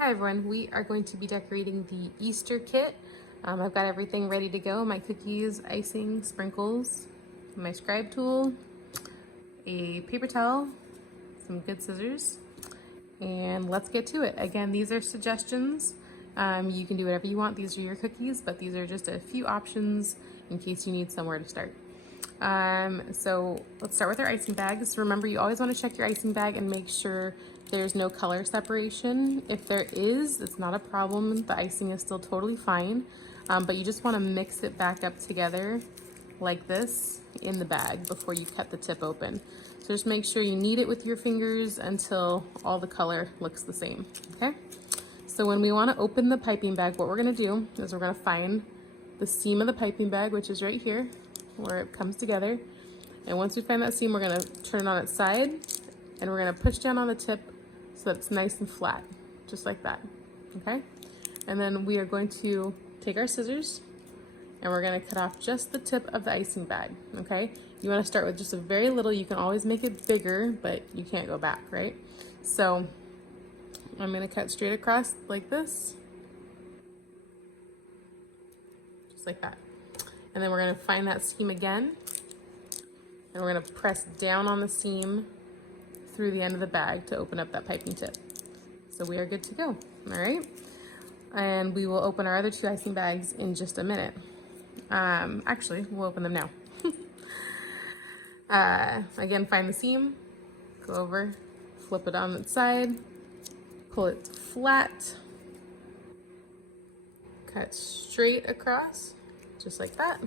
Hi everyone, we are going to be decorating the Easter kit. I've got everything ready to go, my cookies, icing, sprinkles, my scribe tool, a paper towel, some good scissors, and let's get to it. Again, these are suggestions. You can do whatever you want. These are your cookies, but these are just a few options in case you need somewhere to start. So let's start with our icing bags. Remember, you always want to check your icing bag and make sure there's no color separation. If there is, it's not a problem. The icing is still totally fine, but you just want to mix it back up together like this in the bag before you cut the tip open. So just make sure you knead it with your fingers until all the color looks the same, okay? So when we want to open the piping bag, what we're going to do is we're going to find the seam of the piping bag, which is right here, where it comes together. And once we find that seam, we're going to turn it on its side and we're going to push down on the tip so that it's nice and flat, just like that, okay? And then we are going to take our scissors and we're going to cut off just the tip of the icing bag, okay? You want to start with just a very little. You can always make it bigger, but you can't go back, right? So I'm going to cut straight across like this, just like that. And then we're going to find that seam again and we're going to press down on the seam through the end of the bag to open up that piping tip. So we are good to go, all right? And we will open our other two icing bags in just a minute. Actually, we'll open them now. Again, find the seam, go over, flip it on its side, pull it flat, cut straight across, just like that,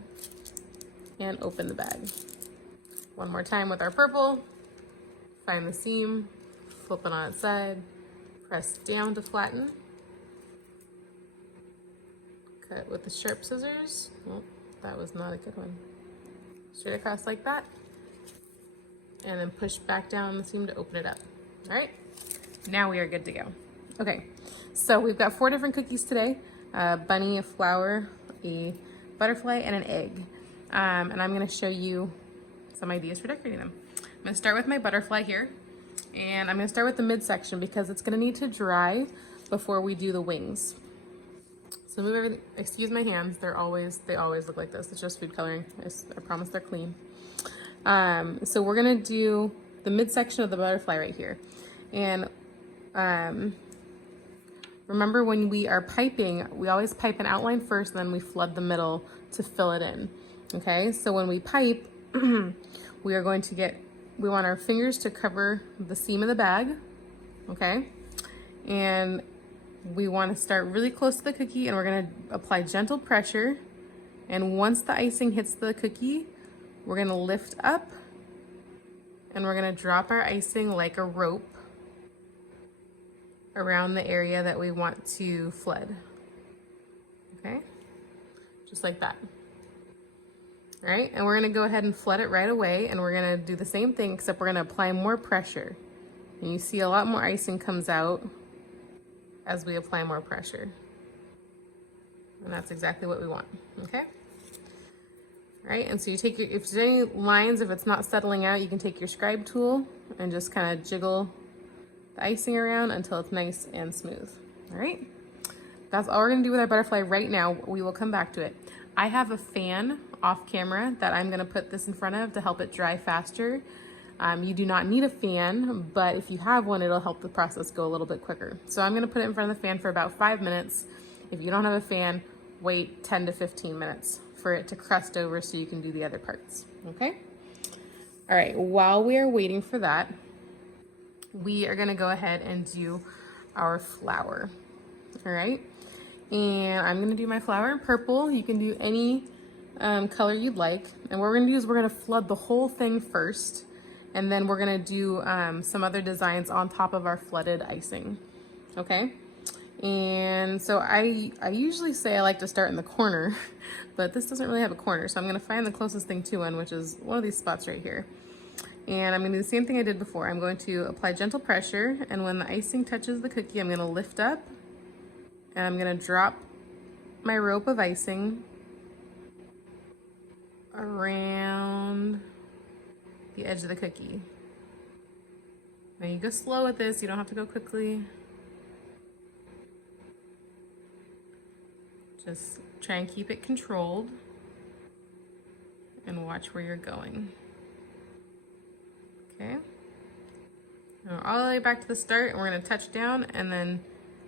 and open the bag. One more time with our purple. Find the seam, flip it on its side, press down to flatten, cut with the sharp scissors. Oh, that was not a good one. Straight across like that, and then push back down on the seam to open it up. All right, now we are good to go. Okay, so we've got 4 different cookies today: a bunny, a flower, a butterfly, and an egg. And I'm gonna show you some ideas for decorating them. I'm gonna start with my butterfly here, and I'm gonna start with the midsection because it's gonna need to dry before we do the wings. So move everything, excuse my hands, they always look like this. It's just food coloring, I promise they're clean. So we're gonna do the midsection of the butterfly right here. And remember, when we are piping, we always pipe an outline first, then we flood the middle to fill it in, okay? So when we pipe, we are going to we want our fingers to cover the seam of the bag, okay? And we want to start really close to the cookie and we're going to apply gentle pressure. And once the icing hits the cookie, we're going to lift up and we're going to drop our icing like a rope around the area that we want to flood, okay? Just like that. All right, and we're gonna go ahead and flood it right away, and we're gonna do the same thing, except we're gonna apply more pressure. And you see a lot more icing comes out as we apply more pressure. And that's exactly what we want, okay? All right, and so you take if there's any lines, if it's not settling out, you can take your scribe tool and just kind of jiggle the icing around until it's nice and smooth, all right? That's all we're gonna do with our butterfly right now. We will come back to it. I have a fan off camera that I'm gonna put this in front of to help it dry faster. You do not need a fan, but if you have one, it'll help the process go a little bit quicker. So I'm gonna put it in front of the fan for about 5 minutes. If you don't have a fan, wait 10 to 15 minutes for it to crust over so you can do the other parts, okay? All right, while we are waiting for that, we are gonna go ahead and do our flower, all right? And I'm gonna do my flower in purple. You can do any color you'd like. And what we're gonna do is we're gonna flood the whole thing first, and then we're gonna do some other designs on top of our flooded icing, okay? And so I usually say I like to start in the corner, but this doesn't really have a corner, so I'm gonna find the closest thing to one, which is one of these spots right here. And I'm gonna do the same thing I did before. I'm going to apply gentle pressure, and when the icing touches the cookie, I'm gonna lift up, and I'm gonna drop my rope of icing around the edge of the cookie. Now you go slow with this, you don't have to go quickly. Just try and keep it controlled and watch where you're going. Okay. Now all the way back to the start, and we're gonna touch down and then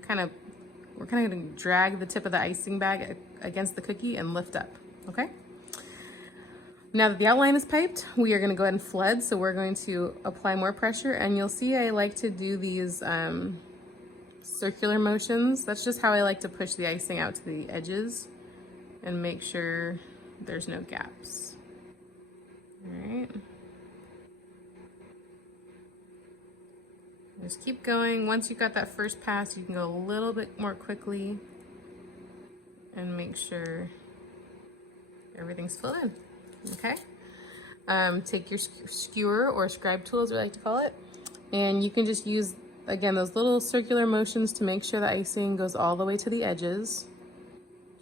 we're kind of gonna drag the tip of the icing bag against the cookie and lift up, okay? Now that the outline is piped, we are gonna go ahead and flood. So we're going to apply more pressure, and you'll see I like to do these circular motions. That's just how I like to push the icing out to the edges and make sure there's no gaps. All right. Just keep going. Once you've got that first pass, you can go a little bit more quickly and make sure everything's filled in, okay? Take your skewer or scribe tool, as we like to call it, and you can just use, again, those little circular motions to make sure the icing goes all the way to the edges,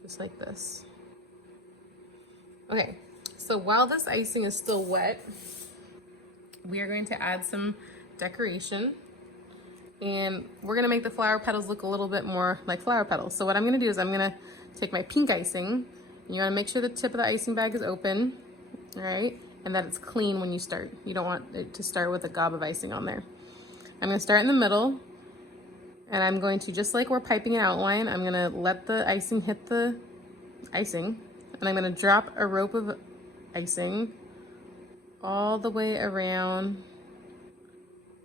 just like this. Okay, so while this icing is still wet, we are going to add some decoration. And we're gonna make the flower petals look a little bit more like flower petals. So what I'm gonna do is I'm gonna take my pink icing, and you wanna make sure the tip of the icing bag is open, all right? And that it's clean when you start. You don't want it to start with a gob of icing on there. I'm gonna start in the middle, and I'm going to, just like we're piping an outline, I'm gonna let the icing hit the icing, and I'm gonna drop a rope of icing all the way around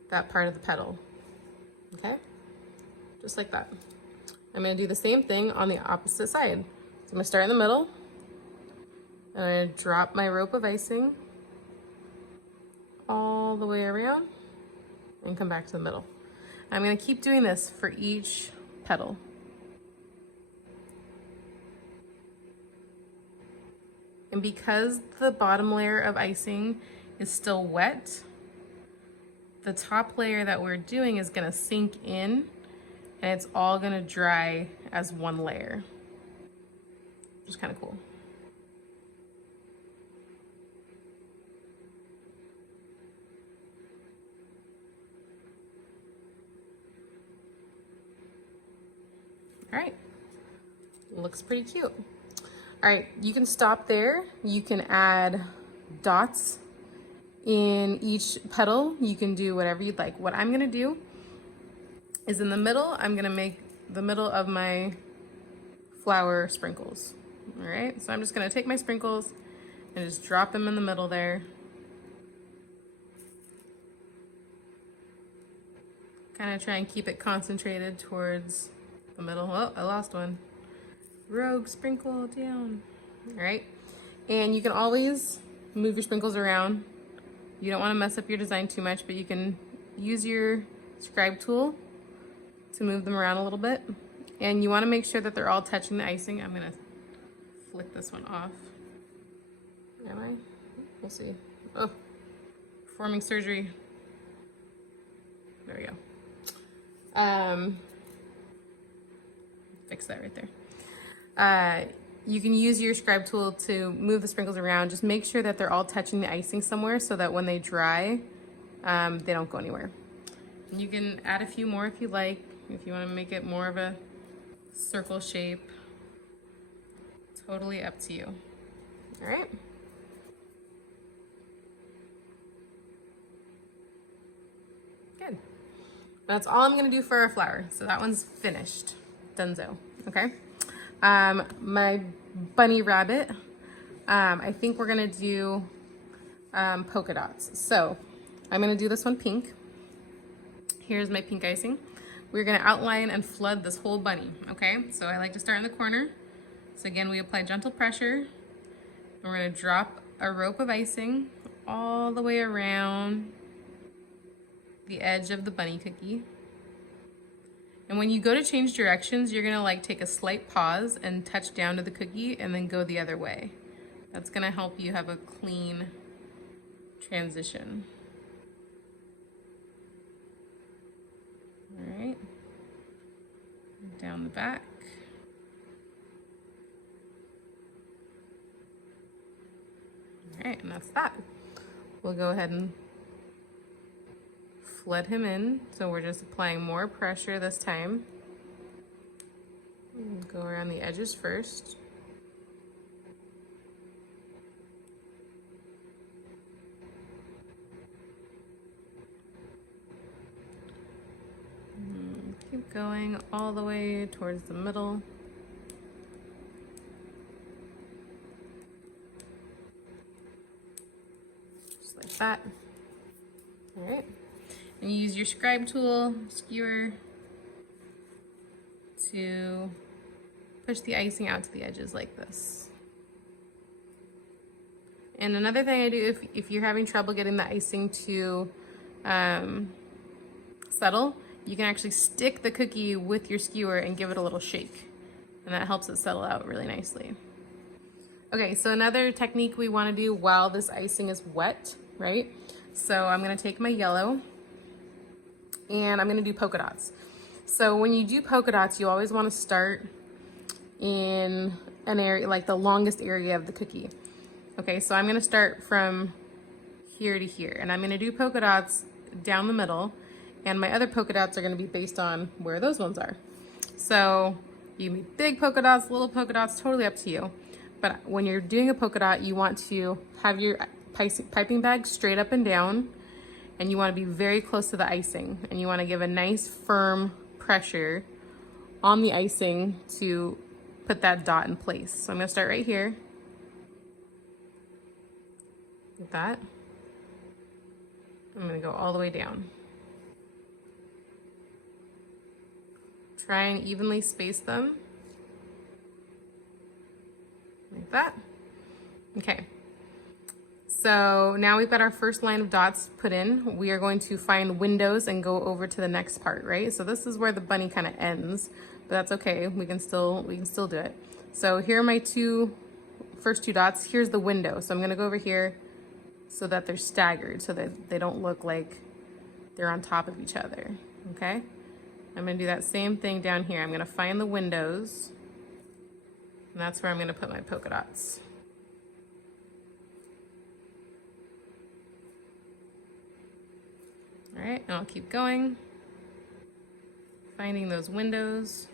that part of the petal. Okay, just like that. I'm gonna do the same thing on the opposite side. So I'm gonna start in the middle, and I'm gonna drop my rope of icing all the way around and come back to the middle. I'm gonna keep doing this for each petal. And because the bottom layer of icing is still wet, the top layer that we're doing is gonna sink in, and it's all gonna dry as one layer, which is kind of cool. All right, looks pretty cute. All right, you can stop there. You can add dots in each petal. You can do whatever you'd like. What I'm gonna do is in the middle, I'm gonna make the middle of my flower sprinkles. All right, so I'm just gonna take my sprinkles and just drop them in the middle there. Kind of try and keep it concentrated towards the middle. Oh, I lost one. Rogue sprinkle down. All right, and you can always move your sprinkles around. You don't want to mess up your design too much, but you can use your scribe tool to move them around a little bit. And you want to make sure that they're all touching the icing. I'm going to flick this one off. Am I? We'll see. Oh, performing surgery. There we go. Fix that right there. You can use your scribe tool to move the sprinkles around. Just make sure that they're all touching the icing somewhere so that when they dry, they don't go anywhere. And you can add a few more if you like, if you want to make it more of a circle shape. Totally up to you. All right. Good. That's all I'm going to do for our flower. So that one's finished. Donezo. Okay. My bunny rabbit, I think we're gonna do polka dots. So I'm gonna do this one pink. Here's my pink icing. We're gonna outline and flood this whole bunny, okay? So I like to start in the corner. So again, we apply gentle pressure, and we're gonna drop a rope of icing all the way around the edge of the bunny cookie. And when you go to change directions, you're gonna like take a slight pause and touch down to the cookie and then go the other way. That's gonna help you have a clean transition. All right, down the back. All right, and that's that. We'll go ahead and flood him in. So we're just applying more pressure this time. Go around the edges first. Keep going all the way towards the middle. Just like that. All right. And you use your scribe tool, skewer, to push the icing out to the edges like this. And another thing I do, if you're having trouble getting the icing to settle, you can actually stick the cookie with your skewer and give it a little shake. And that helps it settle out really nicely. Okay, so another technique we want to do while this icing is wet, right? So I'm going to take my yellow and I'm going to do polka dots. So when you do polka dots, you always want to start in an area, like the longest area of the cookie. Okay, so I'm going to start from here to here, and I'm going to do polka dots down the middle, and my other polka dots are going to be based on where those ones are. So you can be big polka dots, little polka dots, totally up to you. But when you're doing a polka dot, you want to have your piping bag straight up and down, and you want to be very close to the icing, and you want to give a nice firm pressure on the icing to put that dot in place. So I'm going to start right here with that. I'm going to go all the way down. Try and evenly space them like that. Okay. So now we've got our first line of dots put in. We are going to find windows and go over to the next part, right? So this is where the bunny kind of ends, but that's okay. We can still do it. So here are my first two dots. Here's the window. So I'm going to go over here so that they're staggered, so that they don't look like they're on top of each other. Okay? I'm going to do that same thing down here. I'm going to find the windows, and that's where I'm going to put my polka dots. All right, and I'll keep going, finding those windows.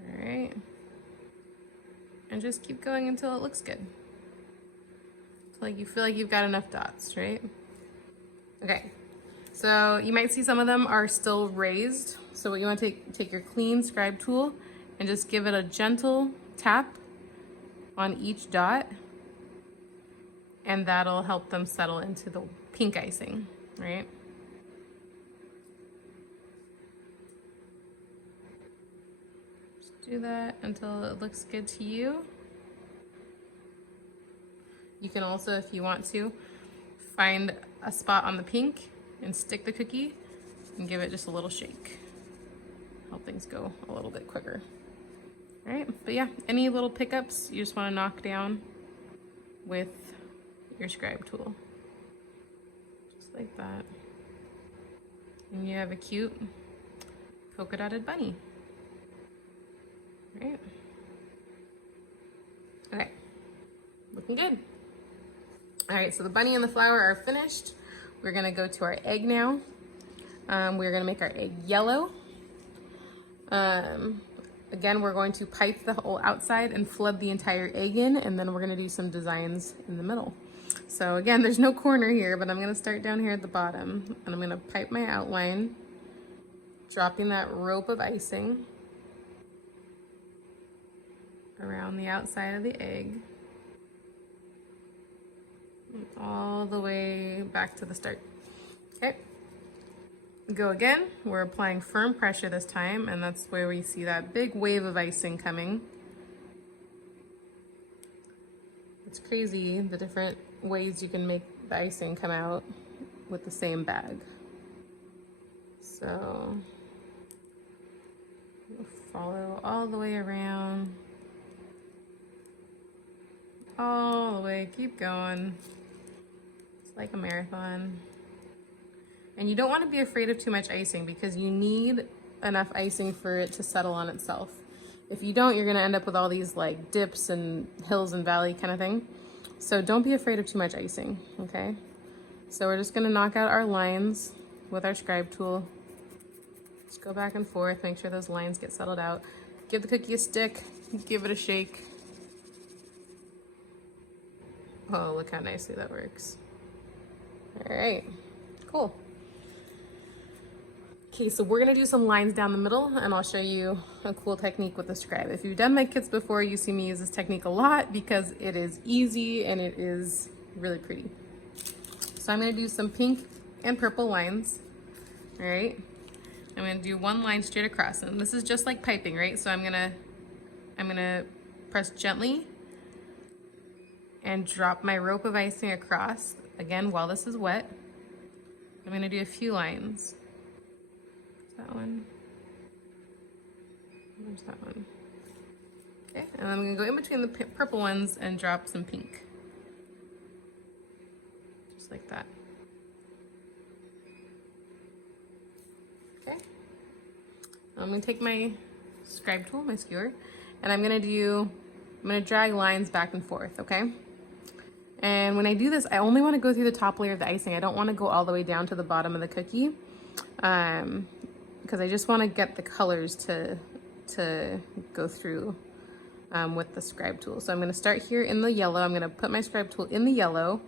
All right, and just keep going until it looks good. Until you feel like you've got enough dots, right? Okay, so you might see some of them are still raised. So what you want to take your clean scribe tool and just give it a gentle tap on each dot, and that'll help them settle into the pink icing, right? Just do that until it looks good to you. You can also, if you want to, find a spot on the pink and stick the cookie and give it just a little shake. Help things go a little bit quicker. All right, but yeah, any little pickups you just want to knock down with your scribe tool. Just like that. And you have a cute polka dotted bunny. All right. Okay, looking good. All right, so the bunny and the flower are finished. We're gonna go to our egg now. We're gonna make our egg yellow. Again, we're going to pipe the whole outside and flood the entire egg in, and then we're gonna do some designs in the middle. So again, there's no corner here, but I'm gonna start down here at the bottom, and I'm gonna pipe my outline, dropping that rope of icing around the outside of the egg, all the way back to the start. Okay. Go again. We're applying firm pressure this time, and that's where we see that big wave of icing coming. It's crazy the different ways you can make the icing come out with the same bag. So we'll follow all the way around, all the way, keep going. It's like a marathon. And you don't want to be afraid of too much icing, because you need enough icing for it to settle on itself. If you don't, you're going to end up with all these like dips and hills and valley kind of thing. So don't be afraid of too much icing, okay? So we're just gonna knock out our lines with our scribe tool. Just go back and forth, make sure those lines get settled out. Give the cookie a stick, give it a shake. Oh, look how nicely that works. All right, cool. Okay, so we're gonna do some lines down the middle and I'll show you a cool technique with the scribe. If you've done my kits before, you see me use this technique a lot because it is easy and it is really pretty. So I'm gonna do some pink and purple lines, all right? I'm gonna do one line straight across, and this is just like piping, right? So I'm gonna press gently and drop my rope of icing across, again, while this is wet. I'm gonna do a few lines. That one. There's that one. Okay, and I'm gonna go in between the purple ones and drop some pink. Just like that. Okay. I'm gonna take my scribe tool, my skewer, and I'm gonna drag lines back and forth, okay? And when I do this, I only wanna go through the top layer of the icing. I don't wanna go all the way down to the bottom of the cookie. Because I just want to get the colors to go through with the scribe tool. So I'm going to start here in the yellow. I'm going to put my scribe tool in the yellow.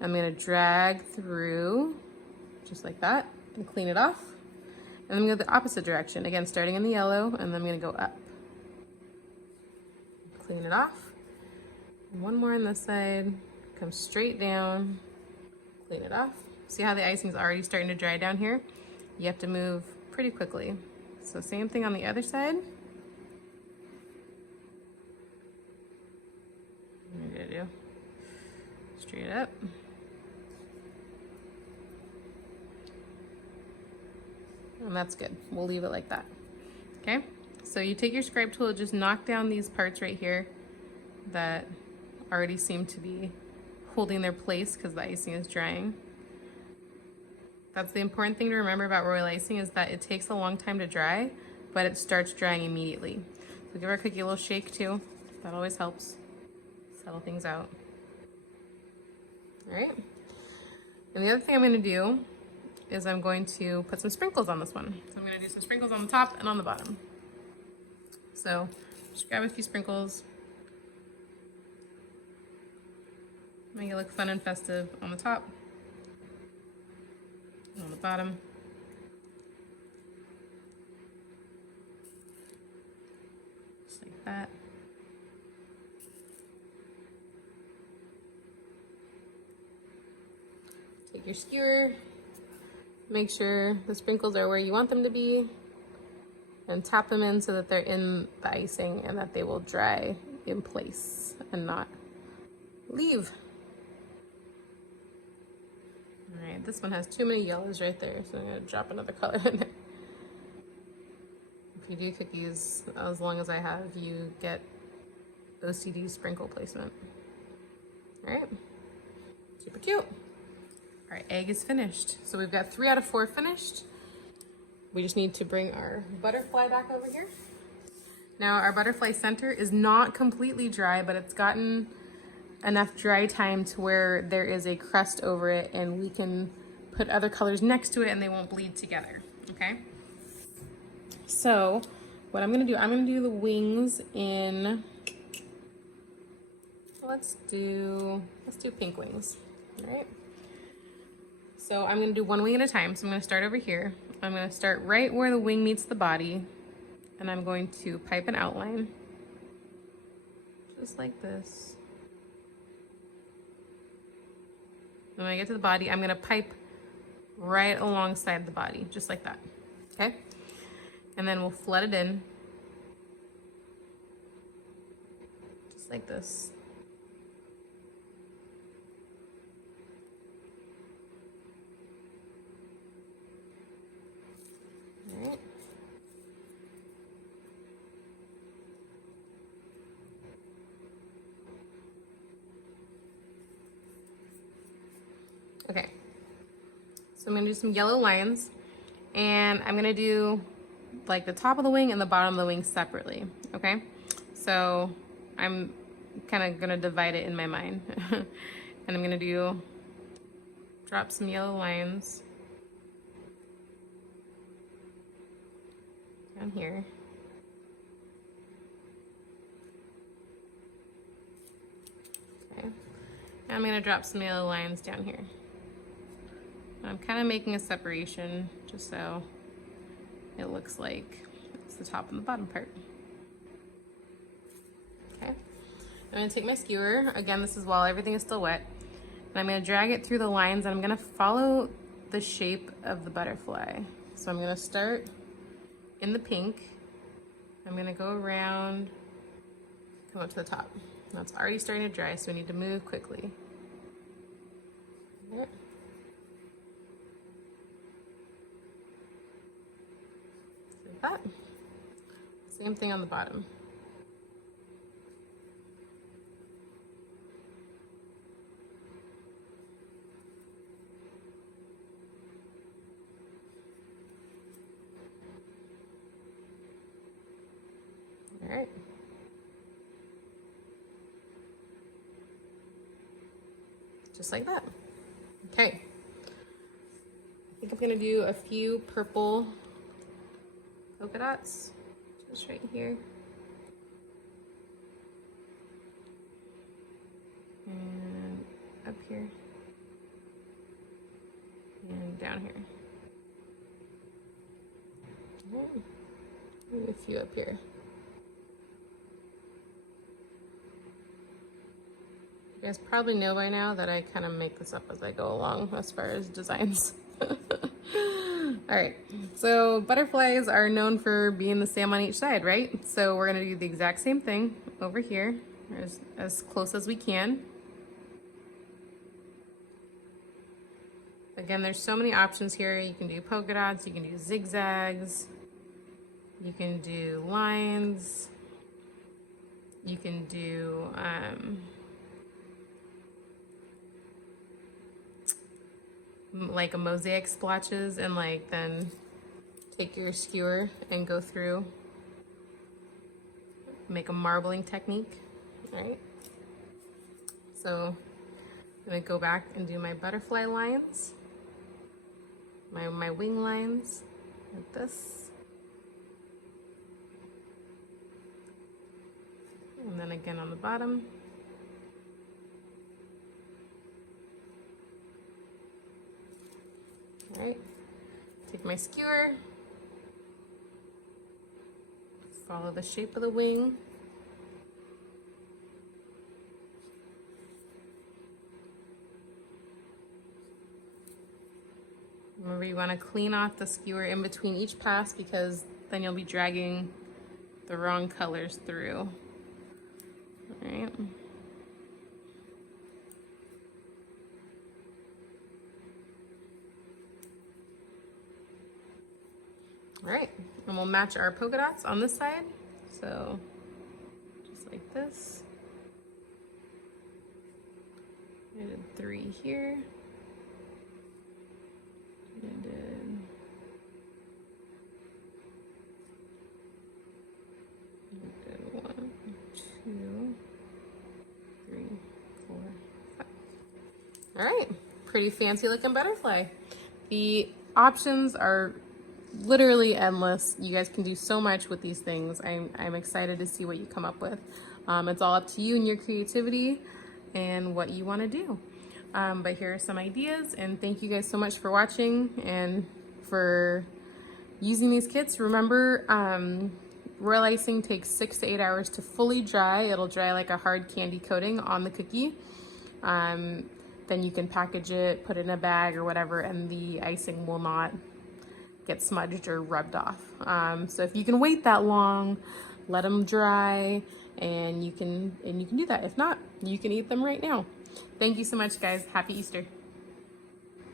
I'm going to drag through just like that and clean it off. And I'm going to go the opposite direction. Again, starting in the yellow, and then I'm going to go up. Clean it off. And one more on this side. Come straight down. Clean it off. See how the icing is already starting to dry down here? You have to move pretty quickly. So same thing on the other side. What am I gonna do? Straight up. And that's good. We'll leave it like that. Okay? So you take your scribe tool, just knock down these parts right here that already seem to be holding their place because the icing is drying. That's the important thing to remember about royal icing, is that it takes a long time to dry, but it starts drying immediately. So give our cookie a little shake too. That always helps settle things out. All right. And the other thing I'm going to do is I'm going to put some sprinkles on this one. So I'm going to do some sprinkles on the top and on the bottom. So just grab a few sprinkles. Make it look fun and festive on the top. On the bottom. Just like that. Take your skewer, make sure the sprinkles are where you want them to be, and tap them in so that they're in the icing and that they will dry in place and not leave. All right, this one has too many yellows right there, so I'm gonna drop another color in there. If you do cookies as long as I have, you get OCD sprinkle placement. All right, super cute. Our egg is finished. So we've got 3 out of 4 finished. We just need to bring our butterfly back over here. Now our butterfly center is not completely dry, but it's gotten enough dry time to where there is a crust over it and we can put other colors next to it and they won't bleed together, okay? So what I'm gonna do the wings in, let's do pink wings, all right? So I'm gonna do one wing at a time. So I'm gonna start over here. I'm gonna start right where the wing meets the body and I'm going to pipe an outline, just like this. When I get to the body, I'm gonna pipe right alongside the body, just like that, okay? And then we'll flood it in, just like this. All right. Okay, so I'm gonna do some yellow lines and I'm gonna do like the top of the wing and the bottom of the wing separately, okay? So I'm kind of gonna divide it in my mind. And I'm gonna drop some yellow lines down here. Okay. I'm gonna drop some yellow lines down here. I'm kind of making a separation just so it looks like it's the top and the bottom part. Okay. I'm gonna take my skewer. Again, this is while everything is still wet. And I'm gonna drag it through the lines, and I'm gonna follow the shape of the butterfly. So I'm gonna start in the pink. I'm gonna go around, come up to the top. Now it's already starting to dry, so we need to move quickly. There. Like that. Same thing on the bottom. All right. Just like that. Okay. I think I'm gonna do a few purple polka dots, just right here. And up here. And down here. Okay. Maybe a few up here. You guys probably know by now that I kind of make this up as I go along as far as designs. All right, so butterflies are known for being the same on each side, right? So we're gonna do the exact same thing over here, as close as we can. Again, there's so many options here. You can do polka dots, you can do zigzags, you can do lines, you can do like a mosaic splotches, and like then take your skewer and go through, make a marbling technique, right? So I'm gonna go back and do my butterfly lines, my wing lines like this, and then again on the bottom. All right, take my skewer, follow the shape of the wing. Remember, you want to clean off the skewer in between each pass, because then you'll be dragging the wrong colors through. All right. All right, and we'll match our polka dots on this side. So just like this. I did 3 here. I did 1, 2, 3, 4, 5. All right, pretty fancy looking butterfly. The options are literally endless. You guys can do so much with these things. I'm excited to see what you come up with. It's all up to you and your creativity and what you want to do. But here are some ideas, and thank you guys so much for watching and for using these kits. Remember, royal icing takes 6 to 8 hours to fully dry. It'll dry like a hard candy coating on the cookie. Then you can package it, put it in a bag or whatever, and the icing will not get smudged or rubbed off. So if you can wait that long, let them dry, and you can do that. If not, you can eat them right now. Thank you so much, guys. Happy Easter.